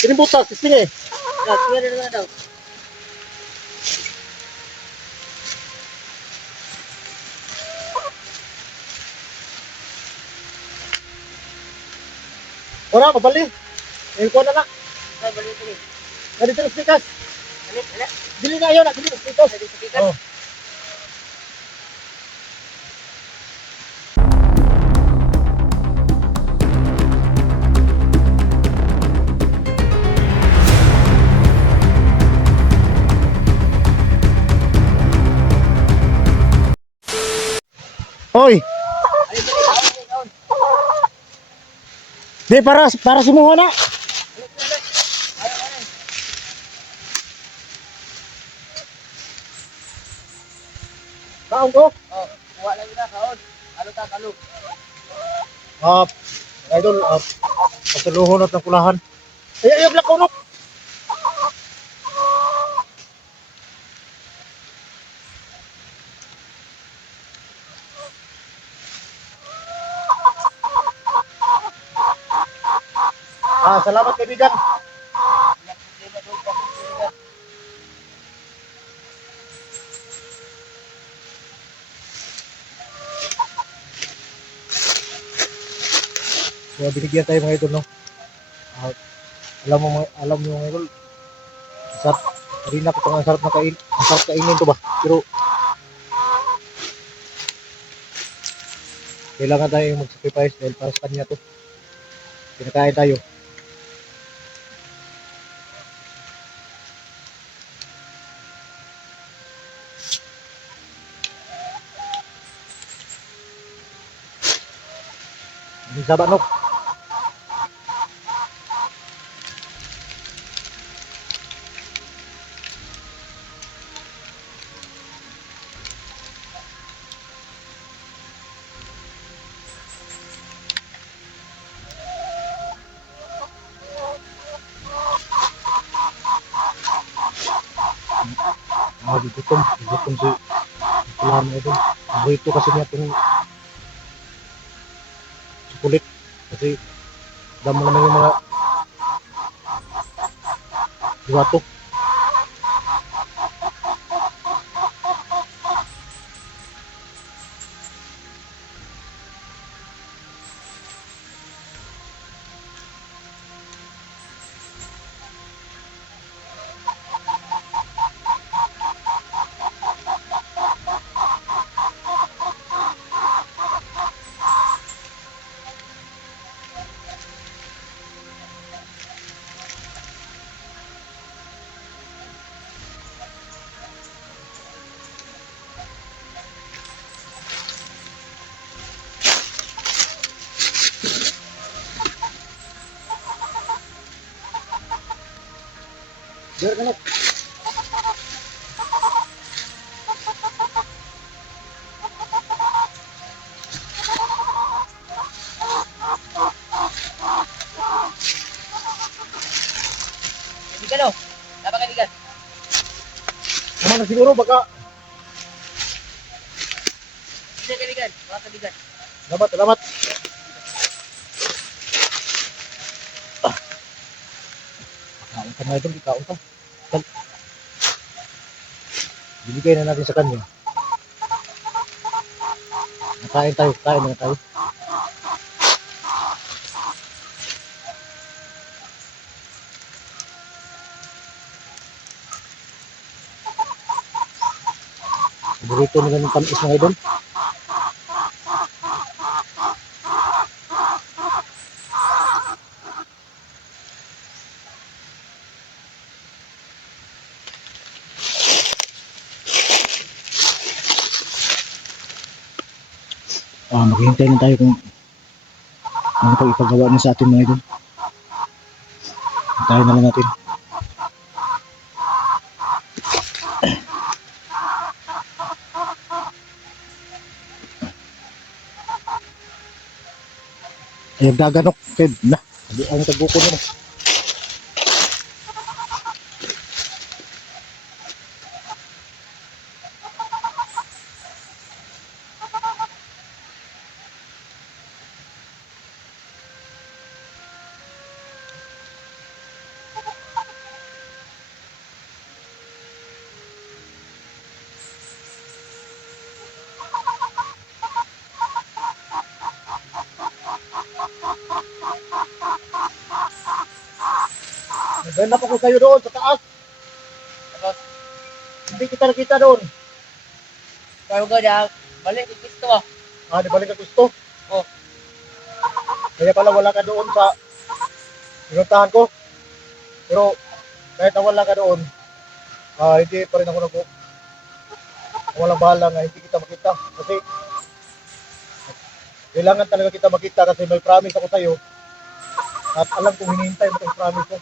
Kinibutas, testing eh. Kaya na daw. Wala, mabali. Eh, kuha na na. Ay, balik ko. Ganito ng stikas. Ala. Dili na yun, dili ng stikas. Dali sa pikas. Oh. Hoy, Ay, balik ka. di para simuha na. Kaon ko. Oh, kuha lang na kaon. Ano ta kalo? Ah, idol, pasaluhon at ng kulahan. Ay, black unok. Salamat kaibigan. So, binigyan tayo mga idol, no? Ah, alam mo mga idol, sarap, harina ko pang ang sarap na ang sarap kainin to ba? Pero, kailangan tayo mag-sacrifice dahil para sa kanya to. Pinakain tayo. Hindi sabat, no? Gutom si kailangan mo ito. Burrito kasi niya itong kulit. Kasi, damo naman yung mga diwato. Diyan ka, no? Kanigan oh. Dapat kanigan. Naman na siguro, baka, Hindi kanigan. Mga kanigan. salamat. Kain ka mga idol, kain ka. Binigay na natin sa kanya. Kain na tayo. Burrito na ng tamis mga idol. Maghihintay na tayo kung ano pag ipagawa niya sa atin mga idol. Hintayin na lang natin. Ay, gaganok. Fed na. Ang taguko na. Nahanap ako sa'yo doon sa taas. Tapos, Hindi kita nakita doon. kaya ko na, balik, gusto ah. Ah, di balik ka gusto. Oh, Kaya pala wala ka doon sa pinuntahan ko. Pero kahit na wala ka doon, hindi pa rin ako walang bahala nga hindi kita makita. Kasi kailangan talaga kita makita kasi may promise ako sa'yo. At alam kong hinihintay mo itong promise ko.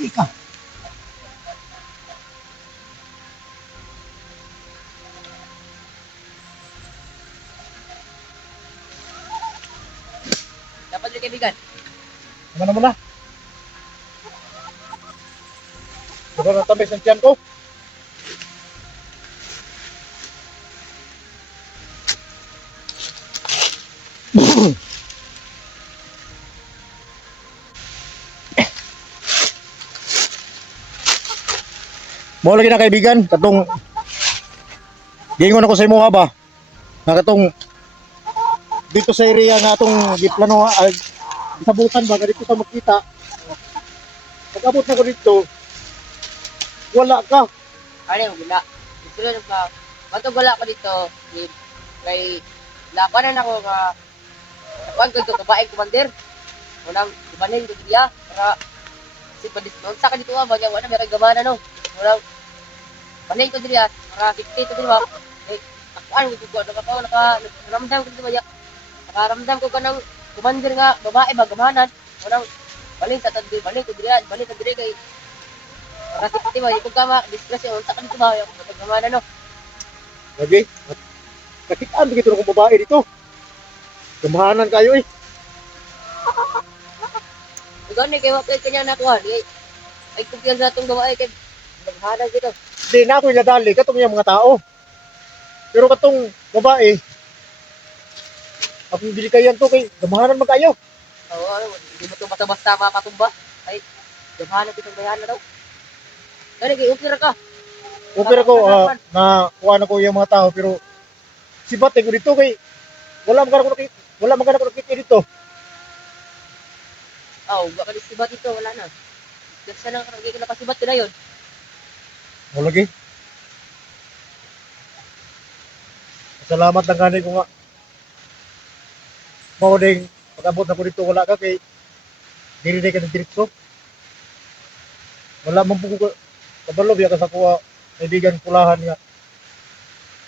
Ika. dapat yung kaibigan. Ano mo na? Sobrang natamis ng tiyan ko. Mo lagi na kaibigan, katong gingon ako sa imo ba? Na katong dito sa area nga atong giplano sabutan ba dito sa makita. Pag-abot na ko dito, wala ka. Ano yung gula? Gusto lang ba? Matong gula ko dito, kay labanan ako nga, nakuhan ko itong babaeng commander. Unang ibanin ko niya, para si Padis, sa ka dito ba niya, wala may gamana no. Unang, banin ko niya, para 50 to diba? Eh, ako nakaramdam ko dito ba niya? Nakaramdam ko ka ng commander nga, babae ba, gamanan. Unang, balin sa tagdi, balin ko diri kay para 50 ba, ipag kama, disgrasya, unsa ka dito ba, yung gamana no. Lagi. Nakitaan begitu ng babae dito. Gamahanan kayo eh. Ikaw ni kay wakil kanya nakuha. Ay kumpiyan sa atong babae kay naghanap dito. Di na ako inadali katong yung mga tao. Pero katong babae, akong bilikayan to kay gamahanan man kayo. Oo, hindi mo ito basta-basta makatumba. Ay, naghanap itong bayana daw. Kaya nag-i-upira ka. Pero ko na kuha na ko yung mga tao pero sibat ko dito kay wala man ako nakita dito. Wag ka sibat dito, wala na. Kasi na hindi ka napasibat ko na yun. Mo lagi. Salamat lang ganay ko nga. Mao ding pag-abot na ko dito wala ka kay dili ka ng diretso. Wala man po ko kabalo biya ka sa kuha kaibigan pulahan nga.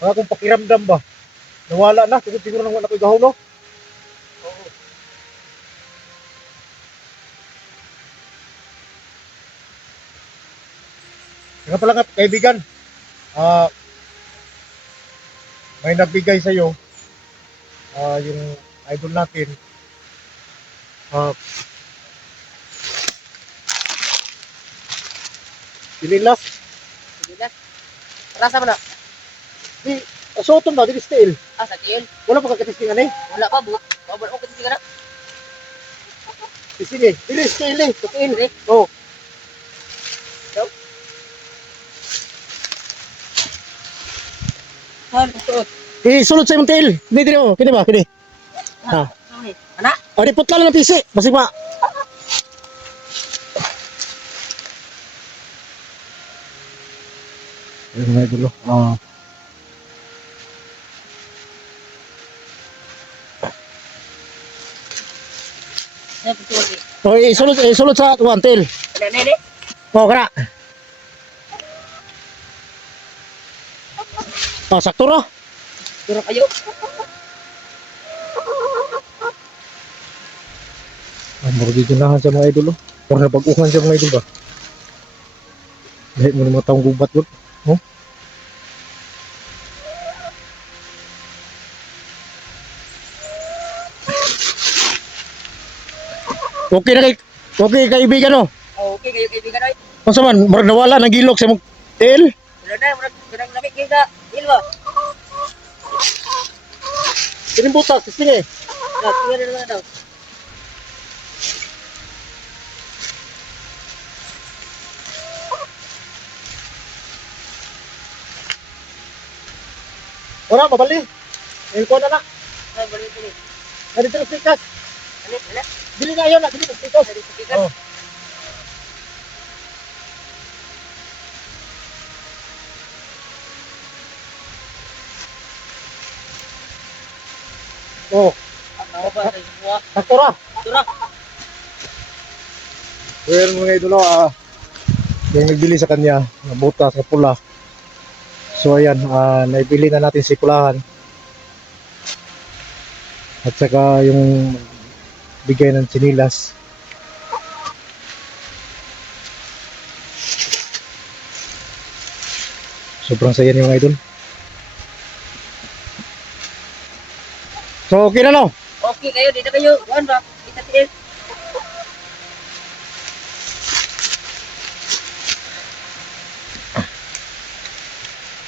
Mga kung pakiramdam ba. Nawala na, siguro nang wala ko gahaw no. Oo. Nga pala nga kaibigan. May nagbigay sa iyo yung idol natin. Pililas. Sige na. Rasa mo na. Di suoton ba di style. Sa tiil. Wala pa kagkatistingan eh. Wala pa, but. Bawal ako kasi ka na. Sige, dili style eh. Tukin. Sige. Oh. Suot. Sulod sa imong tail. Dili oh, kini ba? Kini. Ha. Anak? O di putla lang ng pisi. Basig ma. Ay, dulu. Ano po suot eh? Oh, sulod sa kuwan tail. Ano, nene? Oh, kana. Sakto ra. Durang kayo. Moro dito na sa mga idol. Para pag-ukan sa mga idol ba. Dahil mo na mga taong gubat lo. Oh. Okay kaibigan no. Okay, kayo kaibigan ay. Kung saan man, murag nawala ng gilok sa mong tail. Wala na, murag lamig kayo sa ilwa. Pinimbutas, sige. Sige na naman daw. Wala, mabali. Ngayon ko na na. Ay, balik. Dito sa stikas. Ano? Dili na yun, dili sa stikas. Dito sa tikas. Oh. Oh, Ako ba? Sa buwa. saktura. Tura. Well, mga idolo, yung nagbili sa kanya, na butas, na pula. So ayan, naibili na natin si pulahan. At saka yung bigay ng chinilas. Sobrang saya niyo mga idol. So okay na no? Okay kayo, dito kayo. Kuhan ba? Kita tiil.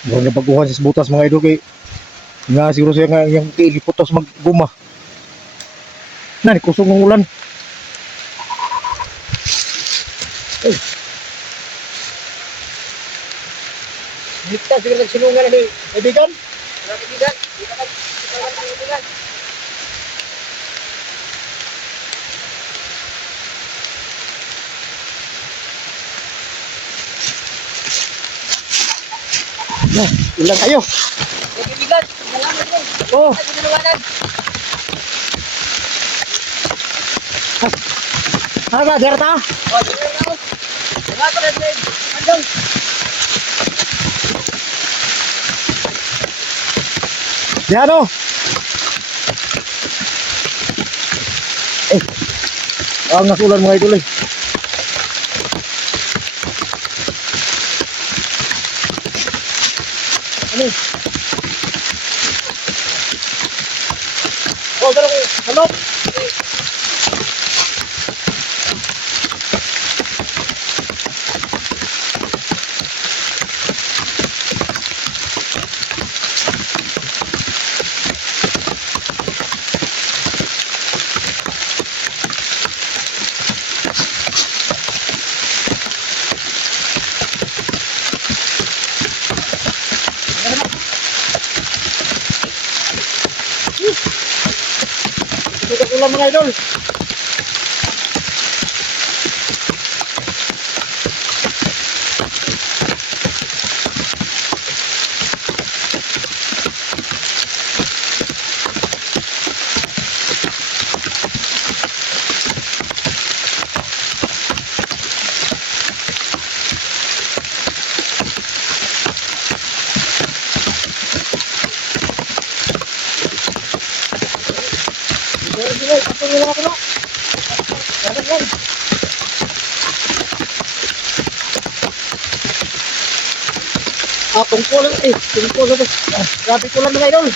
Murang na baguhan sa butas mga idol kay nga siguro siya nga yung iliputos magguma. Na, kusog ng ulan. Ay. Dito siguro nagsulungan na ni kaibigan. Mga kaibigan. Dito kayo. Dito kayo mga kaibigan. Na, ulan kayo. Mga kaibigan. Salamat mo. Oh, Ay, pinalawanan. ano ba, Gerta? O, dito na ako. Salamat ko na din. Andong. Di ano? Eh, ang nasulan mga idol eh. Ano? Oh, dara ko. Ano? Ito ulan mga idol. Sige, pasok nila ako no. Ano yan? Tungkol eh. Tungkol na grabe ko lang mga idol.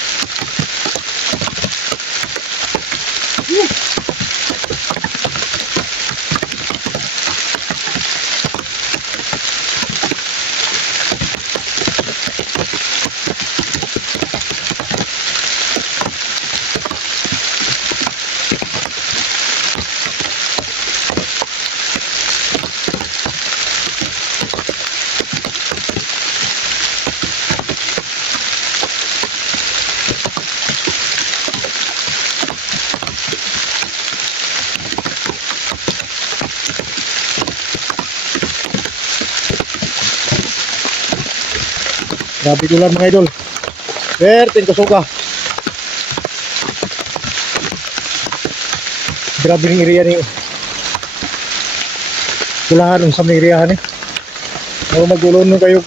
Grabe ko lang mga idol. Pertin kasuga. Grabe ng area ni Kulahan sa may area ni. Ako magulon nung kayo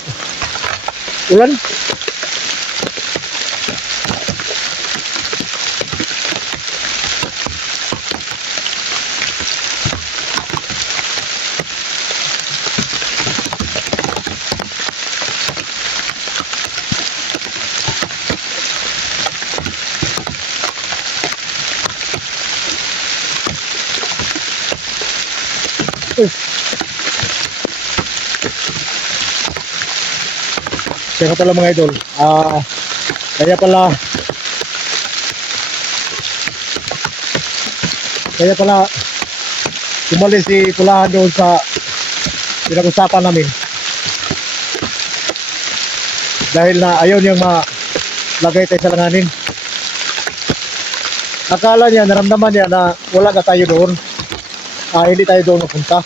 ulan. Kaya nga pala mga idol, kaya pala umalis si Pulahan doon sa pinag-usapan namin. Dahil na ayaw niyang malagay tayo sa langanin. akala niya, naramdaman niya na wala na tayo doon. Hindi tayo doon napunta.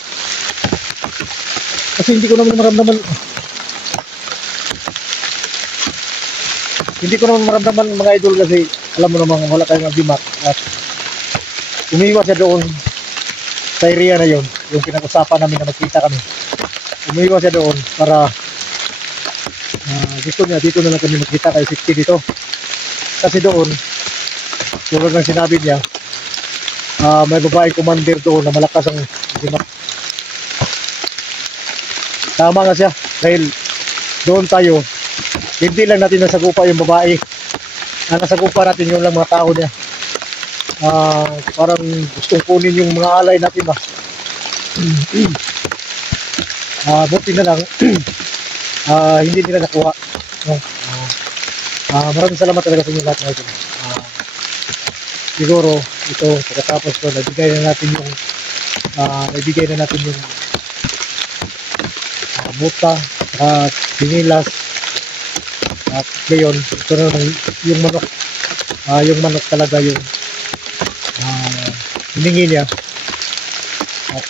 Kasi hindi ko naman maramdaman mga idol kasi alam mo naman wala tayong agimat at umiwas siya doon sa area na yon, yung pinag-usapan namin na magkita kami. Umiwas siya doon para gusto niya dito na lang kami magkita kay 60 dito. Kasi doon, tulad ng sinabi niya, may babaeng commander doon na malakas ang agimat. Tama nga siya dahil doon tayo, hindi lang natin nasagupa yung babae. Nasagupa natin yung lang mga tao niya. Parang gustong kunin yung mga alay natin ba. Buti na lang hindi nila nakuha. No? Maraming salamat talaga sa inyo lahat mga ito. Siguro ito pagkatapos ko naibigay na natin yung buta at sinilas at ngayon ito na yung manok. Yung manok talaga yung hiningi niya at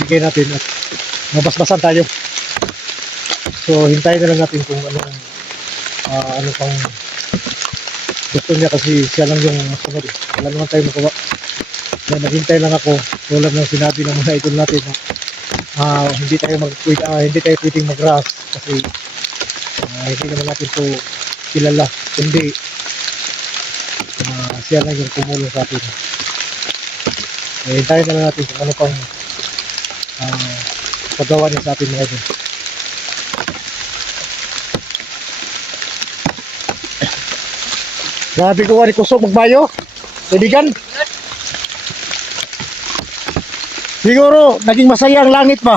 bigay natin at mabasbasan tayo. So hintayin na lang natin kung ano pang gusto niya kasi siya lang yung masunod. Wala naman tayo magawa. So naghintay lang ako tulad ng sinabi ng mga idol natin na hindi tayo pwedeng mag-rush kasi hindi naman natin ito kilala kundi siya lang yung tumulong sa atin. Hintayin na lang natin kung ano pang paggawa niya sa atin mga idol. Grabe ko ni kusog magbayo. Kaibigan. Siguro naging masaya ang langit ba?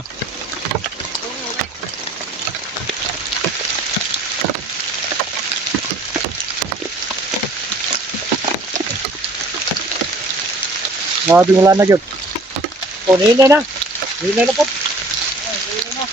Grabe wala na yun. Hinay na. Hinay na po. Hinay na.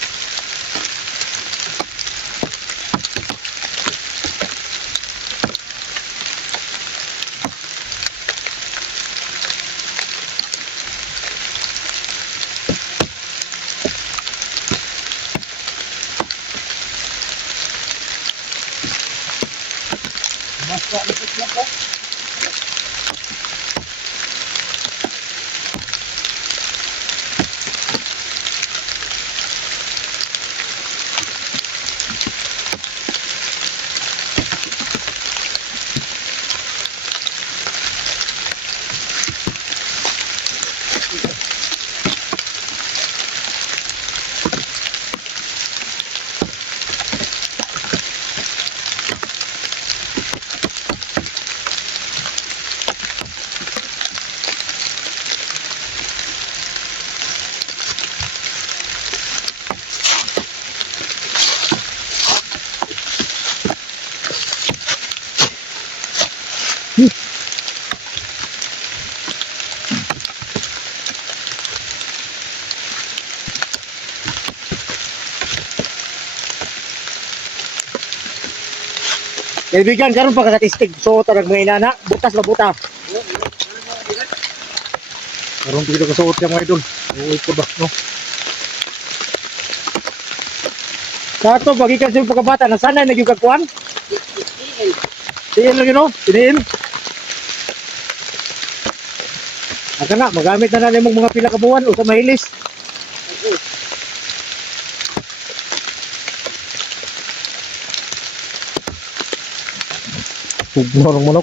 Basta lipit lang po. Kaibigan, karon pa kakatistig. So, tarag mga inana, butas na buta. Karon pila ka suot ka mga idol. Uy ko ba, no? Sato, bagikan sa pagkabata, nasanay naging kagkuhan? Tiin lang yun, no? Tiniin. Aka na, magamit na natin mga pila kabuhan o sa mahilis. Tugno ng manok.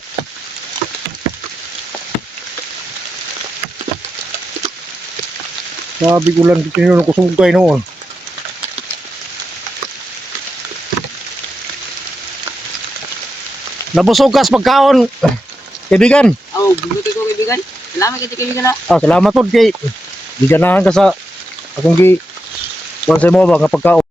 Sabi ko lang tinunong ko sungkay noon. Nabusog kas pagkaon. Kaibigan. Buti ko kaibigan. Salamat kita kaibigan na. Salamat po kay. Giganahan ka sa akong gi kuan sa mo ba nga pagkaon.